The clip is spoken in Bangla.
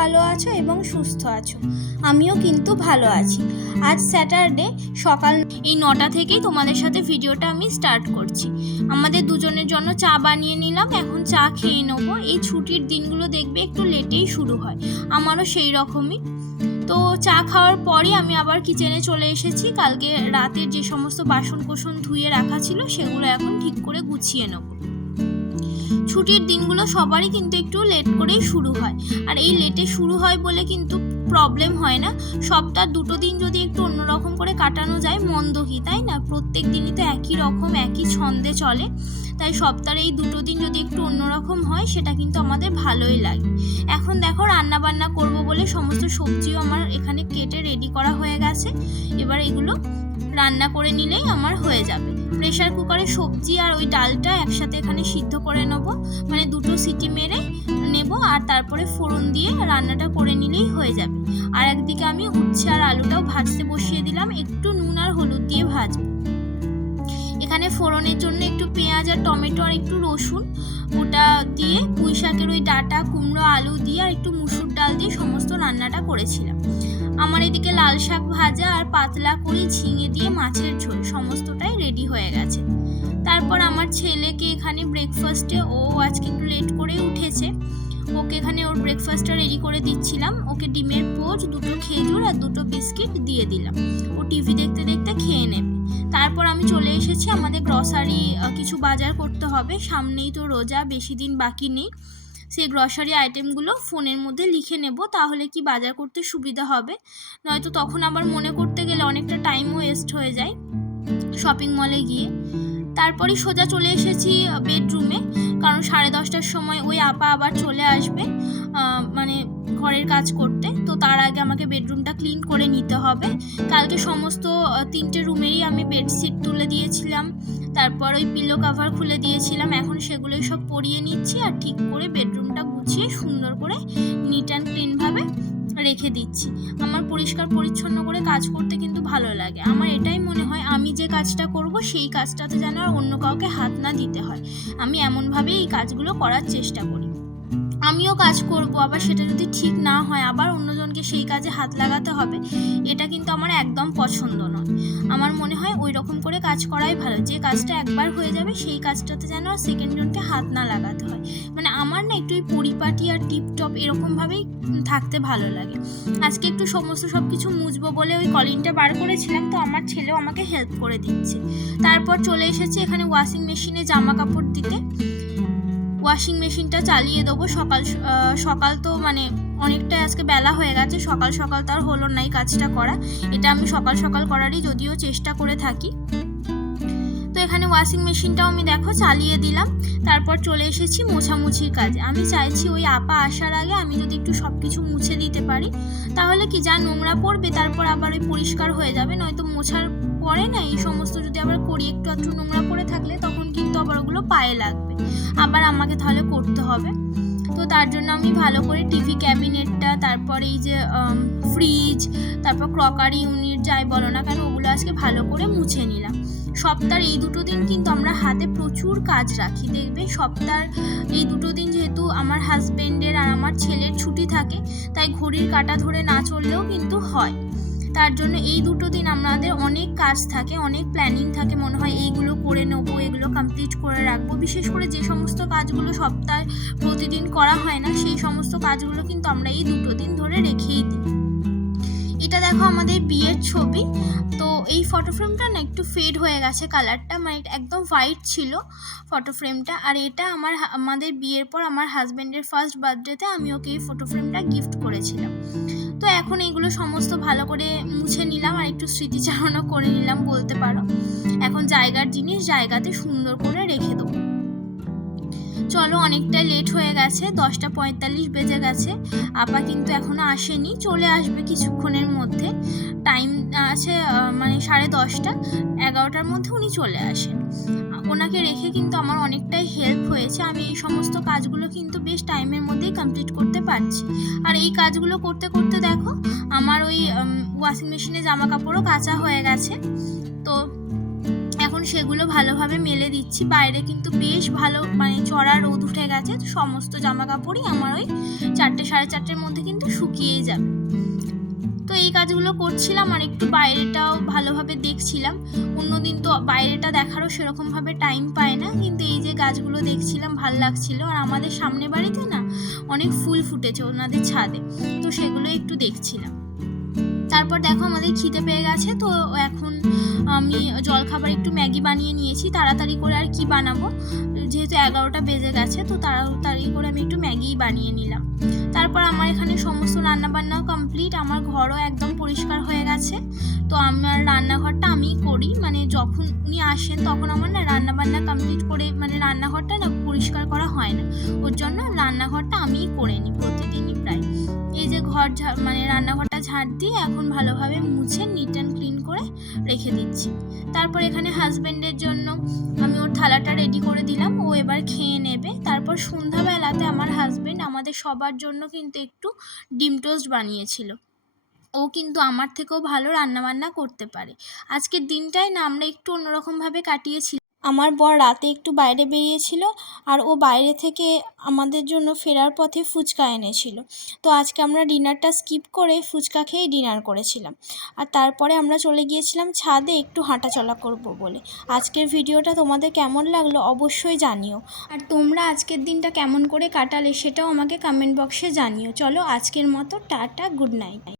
ভালো আছো এবং সুস্থ আছো। আমিও কিন্তু ভালো আছি। আজ স্যাটারডে, সকাল এই নটা থেকেই তোমাদের সাথে ভিডিওটা আমি স্টার্ট করছি। আমাদের দুজনের জন্য চা বানিয়ে নিলাম, এখন চা খেয়ে নেব। এই ছুটির দিনগুলো দেখবে একটু লেটেই শুরু হয়, আমারও সেই রকমই। তো চা খাওয়ার পরই আমি আবার কিচেনে চলে এসেছি। কালকে রাতের যে সমস্ত বাসন কোসন ধুয়ে রাখা ছিল, সেগুলো এখন ঠিক করে গুছিয়ে নেব। ছুটির দিনগুলো সবারই কিন্তু একটু লেট করেই শুরু হয়। আর এই লেটে শুরু হয় বলে কিন্তু প্রবলেম হয় না। সপ্তাহ দুটো দিন যদি একটু অন্যরকম করে কাটানো যায় মন্দ কি তাই না? প্রত্যেক দিনই তো একই রকম, একই ছন্দে চলে। তাই সপ্তাহের এই দুটো দিন যদি একটু অন্যরকম হয়, সেটা কিন্তু আমাদের ভালোই লাগে। এখন দেখো রান্না বান্না করব বলে সমস্ত সবজিও আমার এখানে কেটে রেডি করা হয়ে গেছে। এবার এগুলো রান্না করে নিলেই আমার হয়ে যাবে। প্রেশার কুকারে সবজি আর ওই ডালটা একসাথে এখানে সিদ্ধ করে নেব। মানে দুটো সিটি মেরে নেব আর তারপরে ফোড়ন দিয়ে রান্নাটা করে নিলেই হয়ে যাবে। আর একদিকে আমি উচ্ছে আর আলুটাও ভাজতে বসিয়ে দিলাম, একটু নুন আর হলুদ দিয়ে ভাজবো। এখানে ফোড়নের জন্য একটু পেঁয়াজ আর টমেটো আর একটু রসুন ওটা দিয়ে পুঁই শাকের ওই ডাটা, কুমড়ো, আলু দিয়ে আর একটু মুসুর ডাল দিয়ে সমস্ত রান্নাটা করেছিলাম। আমার এদিকে লাল শাক ভাজা আর পাতলা করে ঝিঙে দিয়ে মাছের ঝোল সমস্তটাই রেডি হয়ে গেছে। তারপর আমার ছেলেকে এখানে ব্রেকফাস্টে ও আজকে একটু লেট করে উঠেছে। ওকে এখানে ওর ব্রেকফাস্টটা রেডি করে দিচ্ছিলাম। ওকে ডিমের পোচ, দুটো খেজুর আর দুটো বিস্কিট দিয়ে দিলাম। ও টিভি দেখতে দেখতে খেয়ে নেবে। তারপর আমি চলে এসেছি আমাদের গ্রসারি কিছু বাজার করতে হবে। সামনেই তো রোজা, বেশি দিন বাকি নেই। সেই গ্রসারি আইটেমগুলো ফোনের মধ্যে লিখে নেব, তাহলে কি বাজার করতে সুবিধা হবে? নয়তো তখন আবার মনে করতে গেলে অনেকটা টাইমও ওয়েস্ট হয়ে যায় শপিং মলে গিয়ে। তারপরে সোজা চলে এসেছি বেডরুমে কারণ সাড়ে দশটার সময় ওই আপা আবার চলে আসবে। মানে ঘরের কাজ করতে, তো তার আগে আমাকে বেডরুমটা ক্লিন করে নিতে হবে। কালকে সমস্ত তিনটে রুমেরই আমি বেডশিট তুলে দিয়েছিলাম। তারপর ওই পিলো কাভার খুলে দিয়েছিলাম। এখন সেগুলোই সব পরিয়ে নিচ্ছি আর ঠিক করে বেডরুমটা গুছিয়ে সুন্দর করে নিট অ্যান্ড ক্লিনভাবে রেখে দিচ্ছি। আমার পরিষ্কার পরিচ্ছন্ন করে কাজ করতে কিন্তু ভালো লাগে। আমার এটাই মনে হয়, আমি যে কাজটা করব সেই কাজটাতে যেন আর অন্য কাউকে হাত না দিতে হয়। আমি এমনভাবেই এই কাজগুলো করার চেষ্টা করি। আমিও কাজ করব, আবার সেটা যদি ঠিক না হয়, আবার অন্যজনকে সেই কাজে হাত লাগাতে হবে, এটা কিন্তু আমার একদম পছন্দ নয়। আমার মনে হয় ওই রকম করে কাজ করাই ভালো, যে কাজটা একবার হয়ে যাবে, সেই কাজটাতে যেন আর সেকেন্ড জনকে হাত না লাগাতে হয়। মানে আমার না একটু পরিপাটি আর টিপটপ এরকমভাবেই থাকতে ভালো লাগে। আজকে একটু সমস্ত সব কিছু মুছবো বলে ওই কলিনটা বার করেছিলাম, তো আমার ছেলেও আমাকে হেল্প করে দিচ্ছে। তারপর চলে এসেছে এখানে ওয়াশিং মেশিনে জামা কাপড় দিতে। ওয়াশিং মেশিনটা চালিয়ে দেবো। সকাল সকাল তো মানে অনেকটাই আজকে বেলা হয়ে গেছে। সকাল সকাল তো আর হলো নাই কাজটা করা। এটা আমি সকাল সকাল করারই যদিও চেষ্টা করে থাকি। তো এখানে ওয়াশিং মেশিনটাও আমি দেখো চালিয়ে দিলাম। তারপর চলে এসেছি মোছামুছির কাজে। আমি চাইছি ওই আপা আসার আগে আমি যদি একটু সব কিছু মুছে দিতে পারি, তাহলে কি যা নোংরা পড়বে, তারপর আবার ওই পরিষ্কার হয়ে যাবে। নয়তো মোছার পরে না এই সমস্ত যদি আবার করি, একটু একটু নোংরা পড়ে থাকলে তখন ওগুলো পায়ে লাগবে। আবার আমাকে তাহলে করতে হবে। তো তার জন্য আমি ভালো করে টিভি ক্যাবিনেটটা, তারপর এই যে ফ্রিজ তারপর ক্রকারি ইউনিট যাই বলো না কেন, ওগুলো আজকে ভালো করে মুছে নিলাম। সপ্তাহের এই দুটো দিন কিন্তু আমরা হাতে প্রচুর কাজ রাখি, দেখবে? সপ্তাহের এই দুটো দিন যেহেতু আমার হাজব্যান্ডের আর আমার ছেলের ছুটি থাকে, তাই ঘড়ির কাটা ধরে না চললেও কিন্তু হয়। তার জন্য এই দুটো দিন আমাদের অনেক কাজ থাকে, অনেক প্ল্যানিং থাকে। মনে হয় এইগুলো করে নেব, এগুলো কমপ্লিট করে রাখব। বিশেষ করে যে সমস্ত কাজগুলো সপ্তাহে প্রতিদিন করা হয় না, সেই সমস্ত কাজগুলো কিন্তু আমরা এই দুটো দিন ধরে রেখেই দিই। এটা দেখো আমাদের বিয়ের ছবি। তো এই ফটো ফ্রেমটা না একটু ফেড হয়ে গেছে কালারটা মানে একদম হোয়াইট ছিল ফটো ফ্রেমটা আর এটা আমার আমাদের বিয়ের পর আমার হাজব্যান্ডের ফার্স্ট বার্থডেতে আমি ওকে এই ফটো ফ্রেমটা গিফট করেছিলাম। তো এখন এইগুলো সমস্ত ভালো করে মুছে নিলাম আর একটু স্মৃতিচারণও করে নিলাম বলতে পারো। এখন জায়গার জিনিস জায়গাতে সুন্দর করে রেখে দেবো। চলো অনেকটা লেট হয়ে গেছে, দশটা পঁয়তাল্লিশ বেজে গেছে। আপা কিন্তু এখনও আসেনি, চলে আসবে কিছুক্ষণের মধ্যে। টাইম আছে মানে সাড়ে দশটা, এগারোটার মধ্যে উনি চলে আসেন। ওনাকে রেখে কিন্তু আমার অনেকটাই হেল্প হয়েছে। আমি এই সমস্ত কাজগুলো কিন্তু বেশ টাইমের মধ্যেই কমপ্লিট করতে পারছি। আর এই কাজগুলো করতে করতে দেখো, আমার ওই ওয়াশিং মেশিনে জামা কাপড়ও কাঁচা হয়ে গেছে। তো সেগুলো ভালোভাবে মেলে দিচ্ছি। বাইরে কিন্তু বেশ ভালো মানে চড়া রোদ উঠে গেছে সমস্ত জামা কাপড়ই আমার ওই চারটে, সাড়ে চারটের মধ্যে কিন্তু শুকিয়েই যাবে। তো এই কাজগুলো করছিলাম আর একটু বাইরেটাও ভালোভাবে দেখছিলাম। অন্যদিন তো বাইরেটা দেখারও সেরকমভাবে টাইম পায় না, কিন্তু এই যে গাছগুলো দেখছিলাম, ভালো লাগছিল। আর আমাদের সামনে বাড়িতে না অনেক ফুল ফুটেছে ওনাদের ছাদে, তো সেগুলো একটু দেখছিলাম। তারপর দেখো আমাদের খিদে পেয়ে গেছে, তো এখন আমি জলখাবার একটু ম্যাগি বানিয়ে নিয়েছি, তাড়াতাড়ি করে আর কি বানাবো? যেহেতু এগারোটা বেজে গেছে, তো তাড়াতাড়ি করে আমি একটু ম্যাগিই বানিয়ে নিলাম। তারপর আমার এখানে সমস্ত রান্নাবান্নাও কমপ্লিট, আমার ঘরও একদম পরিষ্কার হয়ে গেছে, তো আমার রান্নাঘরটা আমিই করি মানে যখন উনি আসেন তখন আমার না রান্নাবান্না কমপ্লিট করে মানে রান্নাঘরটা না পরিষ্কার করা হয় না, ওর জন্য রান্নাঘরটা আমিই করে নিই প্রতিদিনই প্রায়। এই যে ঘর মানে রান্নাঘরটা ঝাড় দিয়ে এখন ভালোভাবে মুছে নিট অ্যান্ড ক্লিন করে রেখে দিচ্ছি। তারপর এখানে হাজবেন্ডের জন্য আমি ওর থালাটা রেডি করে দিলাম। ও এবার খেয়ে নেবে। তারপর সন্ধ্যাবেলাতে আমার হাজবেন্ড আমাদের সবার জন্য কিন্তু একটু ডিম টোস্ট বানিয়েছিল। ও কিন্তু আমার থেকেও ভালো রান্নাবান্না করতে পারে। আজকের দিনটাই না আমরা একটু অন্যরকমভাবে কাটিয়েছি আমার বর রাতে একটু বাইরে বেরিয়েছিল আর ও বাইরে থেকে আমাদের জন্য ফেরার পথে ফুচকা এনেছিল। তো আজকে আমরা ডিনারটা স্কিপ করে ফুচকা খেয়েই ডিনার করেছিলাম। আর তারপরে আমরা চলে গিয়েছিলাম ছাদে একটু হাঁটাচলা করব বলে। আজকের ভিডিওটা তোমাদের কেমন লাগল অবশ্যই জানিও। আর তোমরা আজকের দিনটা কেমন করে কাটালে সেটাও আমাকে কমেন্ট বক্সে জানিও। চলো আজকের মতো টাটা গুড নাইট